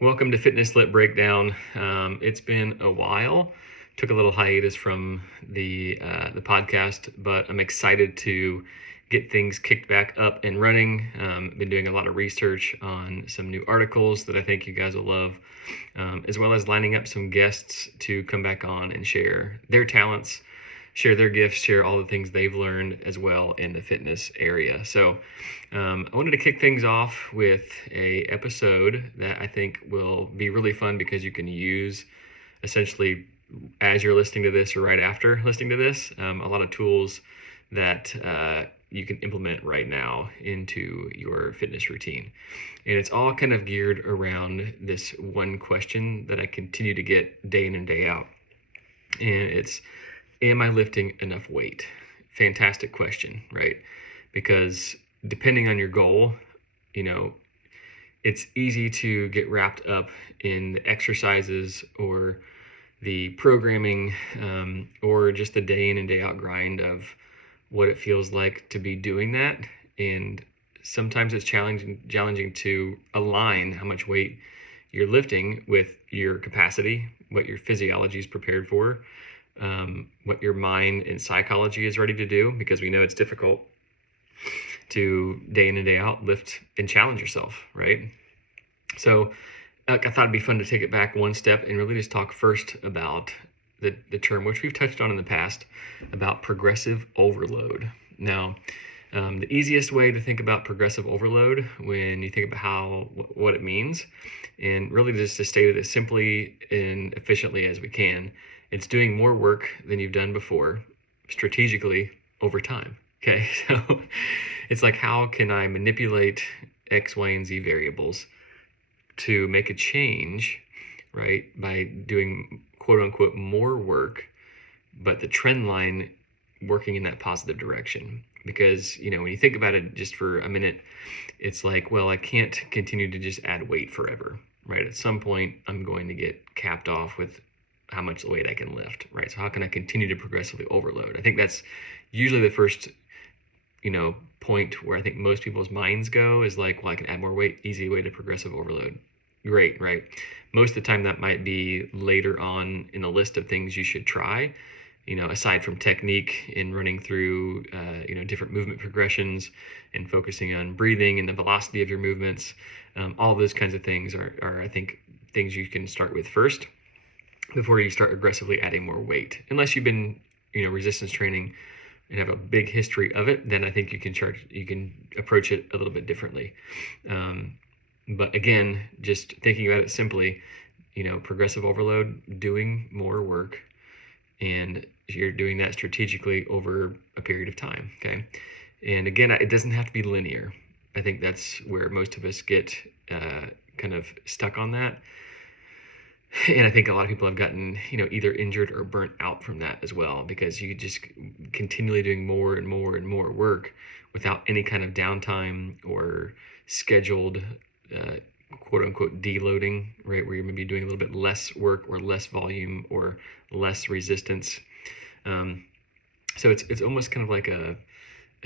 Welcome to Fitness Lit Breakdown. It's been a while. Took a little hiatus from the podcast, but I'm excited to get things kicked back up and running. Been doing a lot of research on some new articles that I think you guys will love, as well as lining up some guests to come back on and share their talents, share their gifts, share all the things they've learned as well in the fitness area. So I wanted to kick things off with a episode that I think will be really fun because you can use essentially as you're listening to this or right after listening to this, a lot of tools that you can implement right now into your fitness routine. And it's all kind of geared around this one question that I continue to get day in and day out. And it's, am I lifting enough weight? Fantastic question, right? Because depending on your goal, it's easy to get wrapped up in the exercises or the programming, or just the day in and day out grind of what it feels like to be doing that. And sometimes it's challenging to align how much weight you're lifting with your capacity, what your physiology is prepared for, what your mind and psychology is ready to do, because we know it's difficult to day in and day out lift and challenge yourself, right? So I thought it'd be fun to take it back one step and really just talk first about the term, which we've touched on in the past, about progressive overload. Now, the easiest way to think about progressive overload when you think about what it means, and really just to state it as simply and efficiently as we can, it's doing more work than you've done before, strategically over time. Okay, so it's like, how can I manipulate X, Y, and Z variables to make a change, right, by doing quote unquote more work, but the trend line working in that positive direction? Because, when you think about it just for a minute, it's like, well, I can't continue to just add weight forever, right? At some point, I'm going to get capped off with how much weight I can lift, right? So how can I continue to progressively overload? I think that's usually the first, point where I think most people's minds go, is like, well, I can add more weight, easy way to progressive overload. Great, right? Most of the time that might be later on in the list of things you should try, aside from technique in running through, different movement progressions and focusing on breathing and the velocity of your movements. All those kinds of things are, I think, things you can start with first before you start aggressively adding more weight. Unless you've been, resistance training and have a big history of it, then I think you can approach it a little bit differently. But again, just thinking about it simply, progressive overload, doing more work, and you're doing that strategically over a period of time, okay? And again, it doesn't have to be linear. I think that's where most of us get kind of stuck on that. And I think a lot of people have gotten, either injured or burnt out from that as well, because you just continually doing more and more and more work without any kind of downtime or scheduled, quote unquote, deloading, right? Where you're maybe doing a little bit less work or less volume or less resistance. So it's almost kind of like a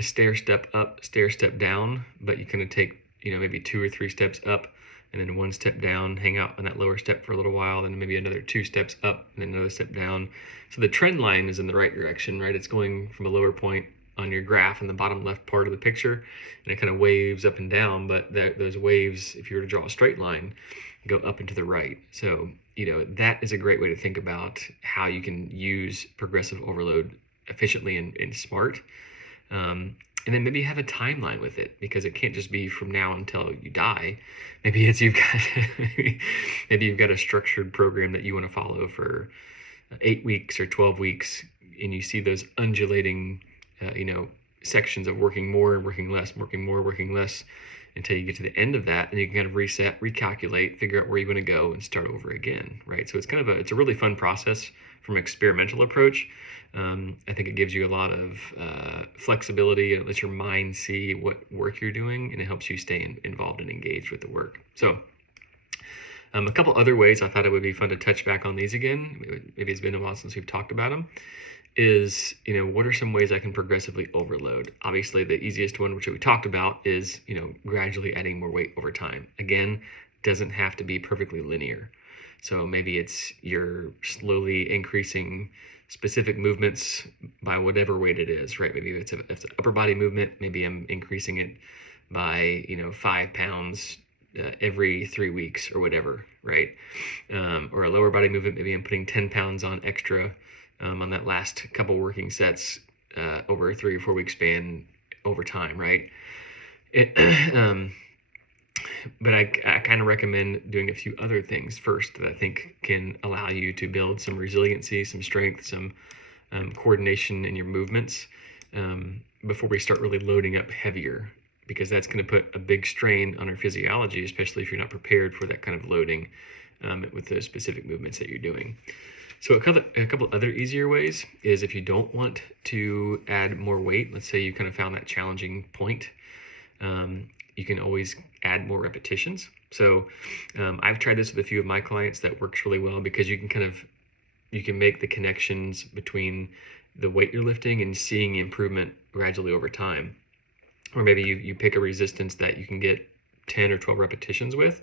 stair step up, stair step down, but you kind of take, maybe 2 or 3 steps up, and then 1 step down, hang out on that lower step for a little while, then maybe another 2 steps up, and then another step down. So the trend line is in the right direction, right? It's going from a lower point on your graph in the bottom left part of the picture, and it kind of waves up and down, but those waves, if you were to draw a straight line, go up and to the right. So, that is a great way to think about how you can use progressive overload efficiently and smart. And then maybe have a timeline with it, because it can't just be from now until you die. Maybe you've got a structured program that you want to follow for 8 weeks or 12 weeks, and you see those undulating, sections of working more and working less, working more, working less, until you get to the end of that, and you can kind of reset, recalculate, figure out where you want to go, and start over again, right? So it's a really fun process from an experimental approach. I think it gives you a lot of flexibility, and it lets your mind see what work you're doing, and it helps you stay involved and engaged with the work. So a couple other ways I thought it would be fun to touch back on these again, maybe it's been a while since we've talked about them, is, what are some ways I can progressively overload? Obviously, the easiest one, which we talked about, is, gradually adding more weight over time. Again, doesn't have to be perfectly linear. So maybe it's you're slowly increasing specific movements by whatever weight it is, right? Maybe if it's an upper body movement, maybe I'm increasing it by 5 pounds every 3 weeks or whatever, right? Or a lower body movement, maybe I'm putting 10 pounds on extra on that last couple working sets over a 3 or 4 week span over time, right? But I kind of recommend doing a few other things first that I think can allow you to build some resiliency, some strength, some coordination in your movements before we start really loading up heavier, because that's going to put a big strain on our physiology, especially if you're not prepared for that kind of loading with those specific movements that you're doing. So a couple other easier ways is if you don't want to add more weight, let's say you kind of found that challenging point, you can always add more repetitions. So I've tried this with a few of my clients. That works really well because you can make the connections between the weight you're lifting and seeing improvement gradually over time. Or maybe you pick a resistance that you can get 10 or 12 repetitions with,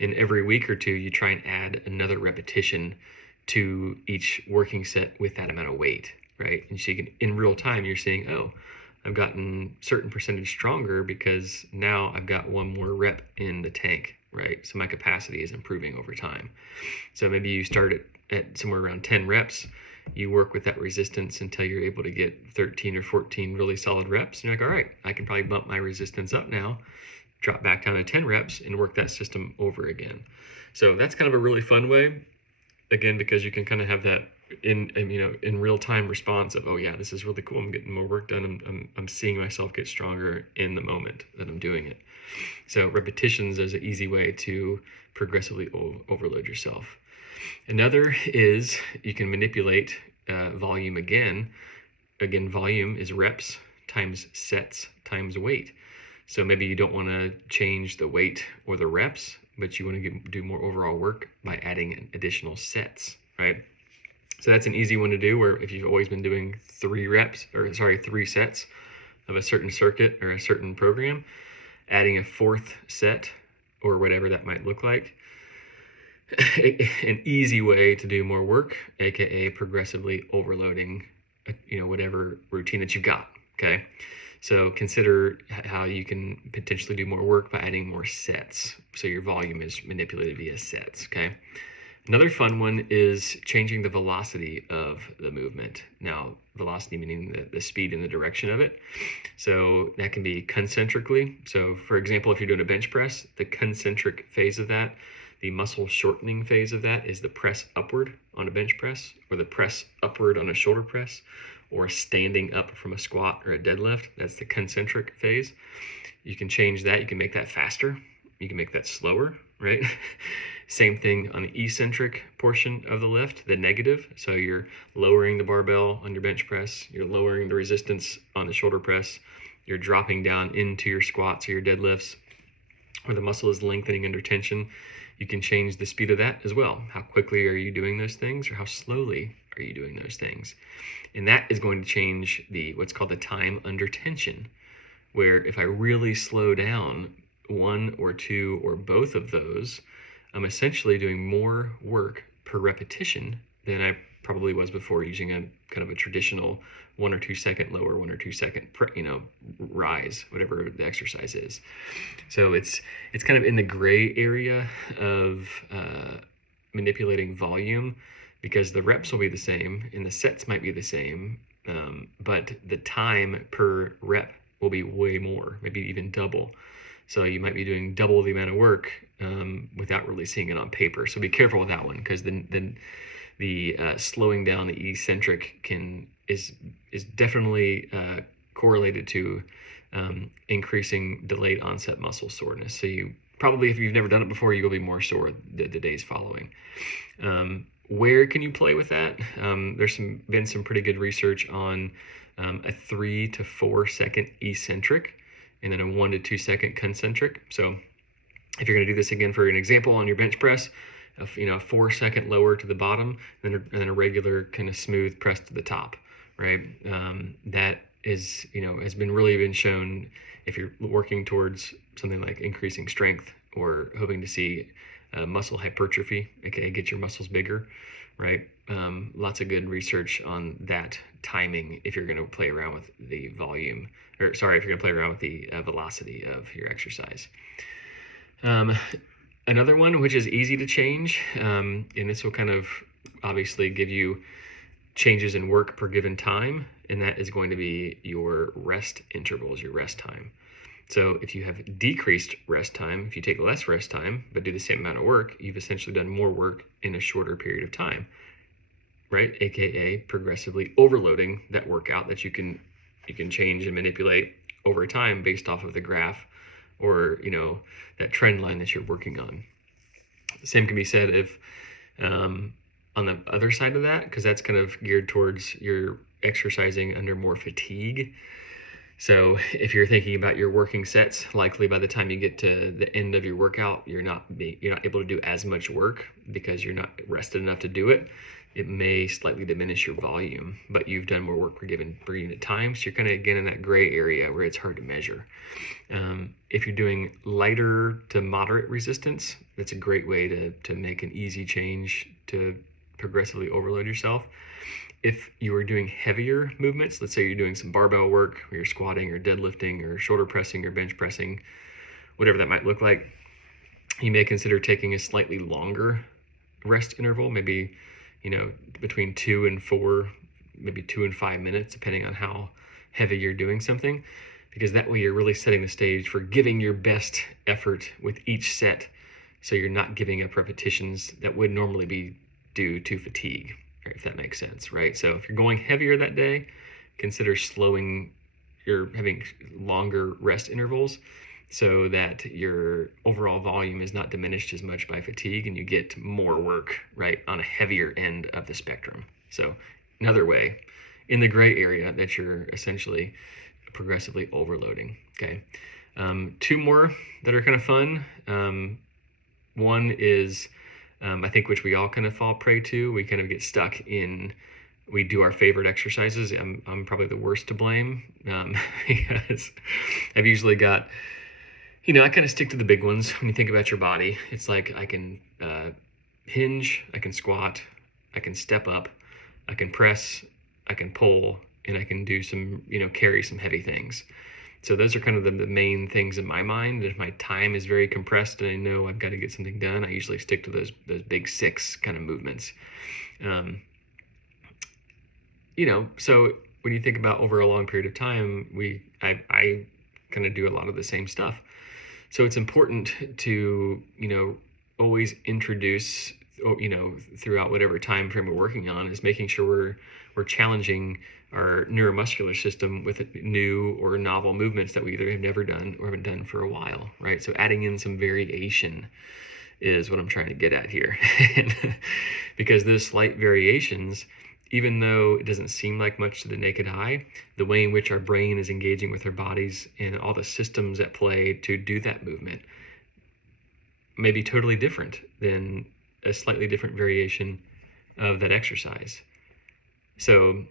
and every week or two you try and add another repetition to each working set with that amount of weight, right? And so you can, in real time, you're seeing, oh, I've gotten certain percentage stronger because now I've got one more rep in the tank, right? So my capacity is improving over time. So maybe you start at somewhere around 10 reps, you work with that resistance until you're able to get 13 or 14 really solid reps. And you're like, all right, I can probably bump my resistance up now, drop back down to 10 reps and work that system over again. So that's kind of a really fun way, again, because you can kind of have that in real time response of, oh yeah, this is really cool. I'm getting more work done. I'm seeing myself get stronger in the moment that I'm doing it. So repetitions is an easy way to progressively overload yourself. Another is you can manipulate volume again. Again, volume is reps times sets times weight. So maybe you don't want to change the weight or the reps, but you want to do more overall work by adding additional sets, right? So that's an easy one to do, where if you've always been doing 3 sets of a certain circuit or a certain program, adding a 4th set or whatever that might look like, an easy way to do more work, aka progressively overloading whatever routine that you've got. Okay, so consider how you can potentially do more work by adding more sets, so your volume is manipulated via sets. Okay, another fun one is changing the velocity of the movement. Now, velocity meaning the speed and the direction of it. So that can be concentrically. So for example, if you're doing a bench press, the concentric phase of that, the muscle shortening phase of that, is the press upward on a bench press, or the press upward on a shoulder press, or standing up from a squat or a deadlift. That's the concentric phase. You can change that. You can make that faster. You can make that slower, right? Same thing on the eccentric portion of the lift, the negative. So you're lowering the barbell on your bench press. You're lowering the resistance on the shoulder press. You're dropping down into your squats or your deadlifts, where the muscle is lengthening under tension. You can change the speed of that as well. How quickly are you doing those things, or how slowly are you doing those things? And that is going to change what's called the time under tension, where if I really slow down one or two or both of those, I'm essentially doing more work per repetition than I probably was before, using a kind of a traditional 1 or 2 second lower, 1 or 2 second rise, whatever the exercise is. So it's kind of in the gray area of manipulating volume, because the reps will be the same and the sets might be the same, but the time per rep will be way more, maybe even double. So you might be doing double the amount of work without really seeing it on paper. So be careful with that one, because then the slowing down the eccentric is definitely correlated to increasing delayed onset muscle soreness. So you probably, if you've never done it before, you will be more sore the days following. Where can you play with that? There's been some pretty good research on a 3 to 4 second eccentric, and then a 1 to 2 second concentric. So if you're going to do this again, for an example, on your bench press, a 4 second lower to the bottom, and then a regular kind of smooth press to the top, right? That is, has been shown if you're working towards something like increasing strength or hoping to see muscle hypertrophy, okay, get your muscles bigger, right? Lots of good research on that timing if you're going to play around with the volume, or sorry, if you're going to play around with the velocity of your exercise. Another one which is easy to change, and this will kind of obviously give you changes in work per given time, and that is going to be your rest intervals, your rest time. So if you have decreased rest time, if you take less rest time but do the same amount of work, you've essentially done more work in a shorter period of time, right? AKA progressively overloading that workout that you can change and manipulate over time based off of the graph or that trend line that you're working on. Same can be said if on the other side of that, because that's kind of geared towards you're exercising under more fatigue. So if you're thinking about your working sets, likely by the time you get to the end of your workout, you're not able to do as much work because you're not rested enough to do it. It may slightly diminish your volume, but you've done more work per unit time. So you're kind of again in that gray area where it's hard to measure. If you're doing lighter to moderate resistance, that's a great way to make an easy change to progressively overload yourself. If you are doing heavier movements, let's say you're doing some barbell work, or you're squatting or deadlifting or shoulder pressing or bench pressing, whatever that might look like, you may consider taking a slightly longer rest interval, maybe between 2 and 4, maybe 2 and 5 minutes, depending on how heavy you're doing something, because that way you're really setting the stage for giving your best effort with each set, so you're not giving up repetitions that would normally be due to fatigue, if that makes sense, right? So if you're going heavier that day, consider having longer rest intervals so that your overall volume is not diminished as much by fatigue and you get more work, right, on a heavier end of the spectrum. So another way, in the gray area, that you're essentially progressively overloading, okay? 2 more that are kind of fun. One is, I think, which we all kind of fall prey to. We kind of get stuck in, we do our favorite exercises. I'm probably the worst to blame because I've usually got, I kind of stick to the big ones. When you think about your body, it's like I can hinge, I can squat, I can step up, I can press, I can pull, and I can do some, carry some heavy things. So those are kind of the main things in my mind. If my time is very compressed and I know I've got to get something done, I usually stick to those big 6 kind of movements. So when you think about over a long period of time, I kind of do a lot of the same stuff. So it's important to, always introduce, throughout whatever time frame we're working on, is making sure we're challenging our neuromuscular system with new or novel movements that we either have never done or haven't done for a while, right? So adding in some variation is what I'm trying to get at here. Because those slight variations, even though it doesn't seem like much to the naked eye, the way in which our brain is engaging with our bodies and all the systems at play to do that movement may be totally different than a slightly different variation of that exercise. So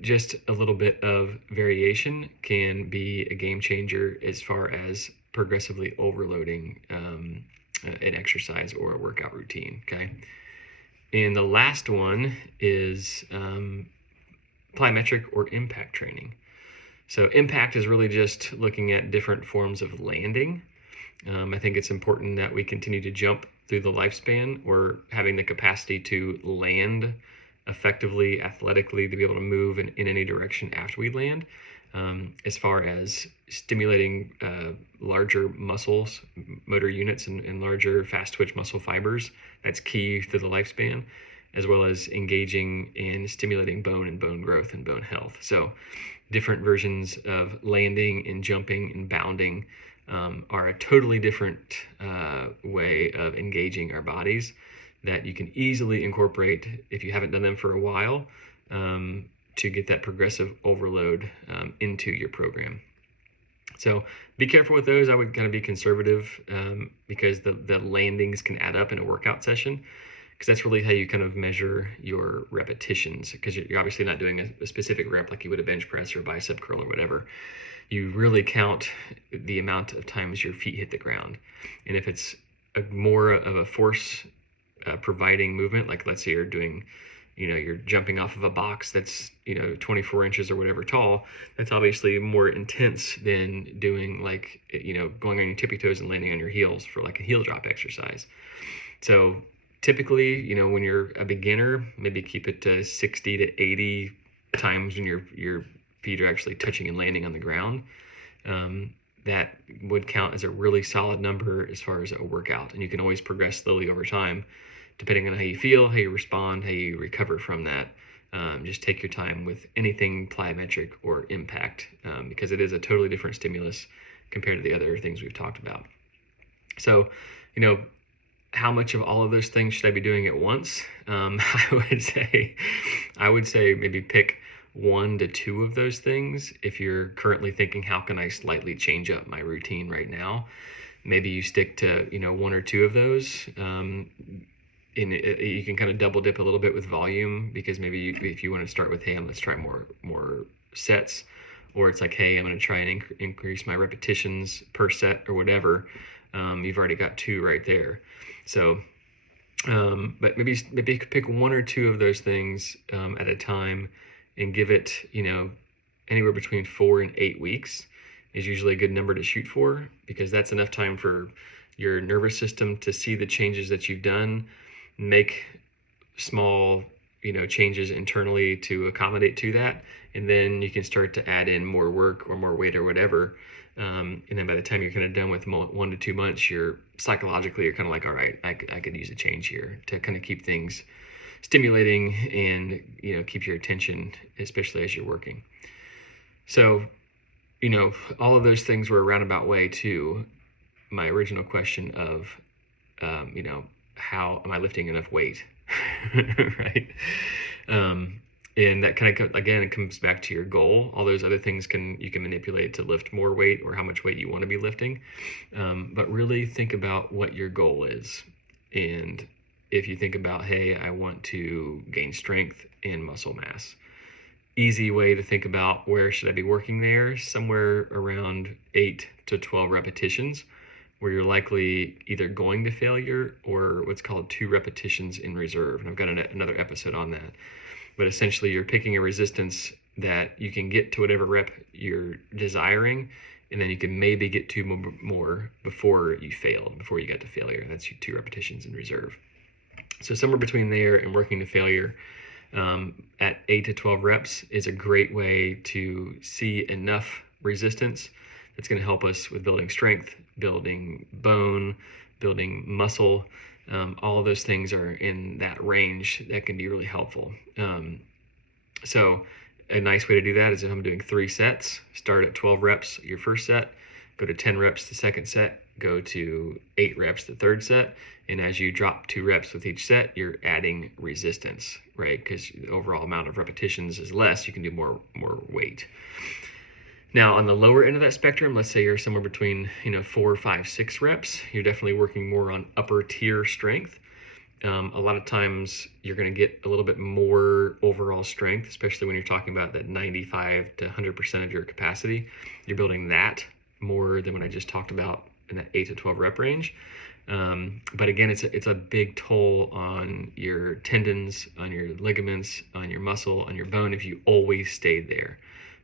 just a little bit of variation can be a game changer as far as progressively overloading an exercise or a workout routine, okay? And the last one is plyometric or impact training. So impact is really just looking at different forms of landing. I think it's important that we continue to jump through the lifespan, or having the capacity to land effectively, athletically, to be able to move in any direction after we land. As far as stimulating larger muscles, motor units, and larger fast twitch muscle fibers, that's key to the lifespan, as well as engaging and stimulating bone and bone growth and bone health. So different versions of landing and jumping and bounding are a totally different way of engaging our bodies that you can easily incorporate if you haven't done them for a while, to get that progressive overload into your program. So be careful with those. I would kind of be conservative because the landings can add up in a workout session, because that's really how you kind of measure your repetitions, because you're obviously not doing a specific rep like you would a bench press or a bicep curl or whatever. you really count the amount of times your feet hit the ground. And if it's more of a force providing movement, like let's say you're doing, you're jumping off of a box that's 24 inches or whatever tall, that's obviously more intense than doing like going on your tippy toes and landing on your heels for like a heel drop exercise. So typically, when you're a beginner, maybe keep it to 60 to 80 times when your feet are actually touching and landing on the ground. That would count as a really solid number as far as a workout, and you can always progress slowly over time depending on how you feel, how you respond, how you recover from that. Just take your time with anything plyometric or impact, because it is a totally different stimulus compared to the other things we've talked about. So, how much of all of those things should I be doing at once? I would say maybe pick 1 to 2 of those things. If you're currently thinking, how can I slightly change up my routine right now? Maybe you stick to 1 or 2 of those. You can kind of double dip a little bit with volume, because maybe if you want to start with, hey, let's try more sets, or it's like, hey, I'm going to try and increase my repetitions per set or whatever. You've already got 2 right there. So, but maybe you could pick 1 or 2 of those things at a time, and give it, anywhere between 4 and 8 weeks is usually a good number to shoot for, because that's enough time for your nervous system to see the changes that you've done, make small, changes internally to accommodate to that, and then you can start to add in more work or more weight or whatever. And then by the time you're kind of done with 1 to 2 months, you're kind of like, all right, I could use a change here to kind of keep things stimulating and, keep your attention, especially as you're working. So, all of those things were a roundabout way to my original question of, how am I lifting enough weight, right? And that kind of, again, it comes back to your goal. All those other things you can manipulate to lift more weight or how much weight you want to be lifting. But really think about what your goal is. And if you think about, hey, I want to gain strength and muscle mass, easy way to think about where should I be working there, somewhere around 8 to 12 repetitions, where you're likely either going to failure or what's called 2 repetitions in reserve. And I've got another episode on that. But essentially, you're picking a resistance that you can get to whatever rep you're desiring, and then you can maybe get 2 more before you got to failure. That's your 2 repetitions in reserve. So somewhere between there and working to failure at 8 to 12 reps is a great way to see enough resistance that's going to help us with building strength, building bone, building muscle. All of those things are in that range that can be really helpful. So a nice way to do that is if I'm doing 3 sets, start at 12 reps your first set, go to 10 reps the second set, go to 8 reps the third set, and as you drop 2 reps with each set, you're adding resistance, right? Because the overall amount of repetitions is less, you can do more weight. Now, on the lower end of that spectrum, let's say you're somewhere between 4, 5, 6 reps, you're definitely working more on upper tier strength. A lot of times you're going to get a little bit more overall strength, especially when you're talking about that 95 to 100% of your capacity. You're building that more than what I just talked about in that 8 to 12 rep range. But again, it's a big toll on your tendons, on your ligaments, on your muscle, on your bone if you always stay there.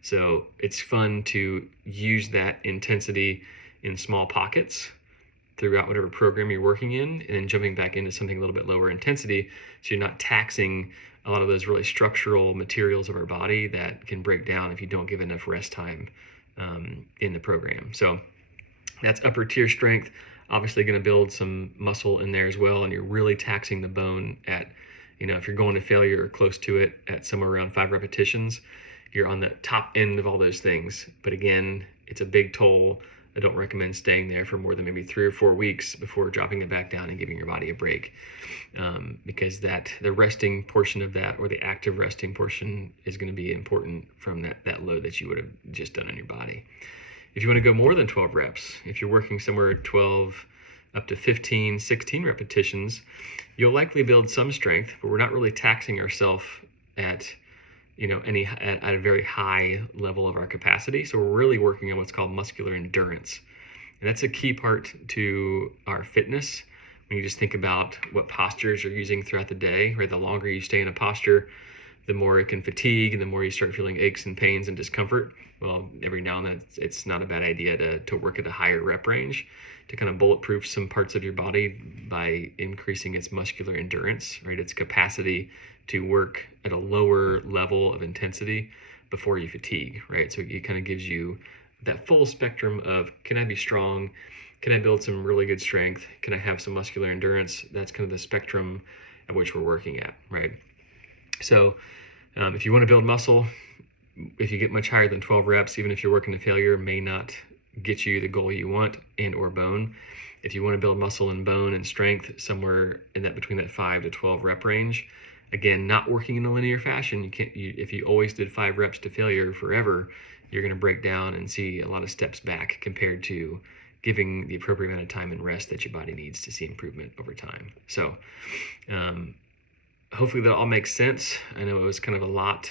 So it's fun to use that intensity in small pockets throughout whatever program you're working in, and then jumping back into something a little bit lower intensity, so you're not taxing a lot of those really structural materials of our body that can break down if you don't give enough rest time in the program. So that's upper tier strength. Obviously going to build some muscle in there as well, and you're really taxing the bone at, if you're going to failure or close to it at somewhere around 5 repetitions, you're on the top end of all those things. But again, it's a big toll. I don't recommend staying there for more than maybe 3 or 4 weeks before dropping it back down and giving your body a break, because the resting portion of that, or the active resting portion, is going to be important from that load that you would have just done on your body. If you want to go more than 12 reps, if you're working somewhere at 12 up to 15, 16 repetitions, you'll likely build some strength, but we're not really taxing ourselves at at a very high level of our capacity. So we're really working on what's called muscular endurance. And that's a key part to our fitness. When you just think about what postures you're using throughout the day, right? The longer you stay in a posture, the more it can fatigue and the more you start feeling aches and pains and discomfort. Well, every now and then it's not a bad idea to work at a higher rep range to kind of bulletproof some parts of your body by increasing its muscular endurance, right? Its capacity to work at a lower level of intensity before you fatigue, right? So it kind of gives you that full spectrum of, can I be strong? Can I build some really good strength? Can I have some muscular endurance? That's kind of the spectrum at which we're working at, right? So if you want to build muscle, if you get much higher than 12 reps, even if you're working to failure, may not get you the goal you want and or bone. If you want to build muscle and bone and strength somewhere in that between that 5 to 12 rep range, again, not working in a linear fashion, if you always did 5 reps to failure forever, you're going to break down and see a lot of steps back compared to giving the appropriate amount of time and rest that your body needs to see improvement over time. So hopefully that all makes sense. I know it was kind of a lot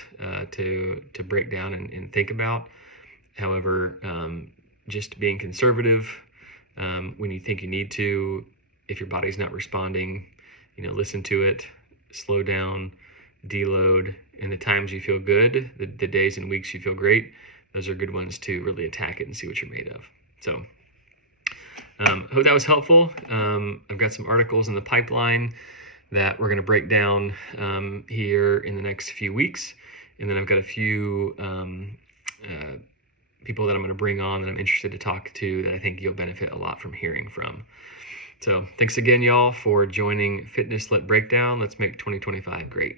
to break down and think about. However, just being conservative when you think you need to, if your body's not responding, listen to it, slow down, deload, and the times you feel good, the days and weeks you feel great, those are good ones to really attack it and see what you're made of. So hope that was helpful. I've got some articles in the pipeline that we're going to break down here in the next few weeks. And then I've got a few people that I'm going to bring on that I'm interested to talk to that I think you'll benefit a lot from hearing from. So thanks again, y'all, for joining Fitness Lit Breakdown. Let's make 2025 great.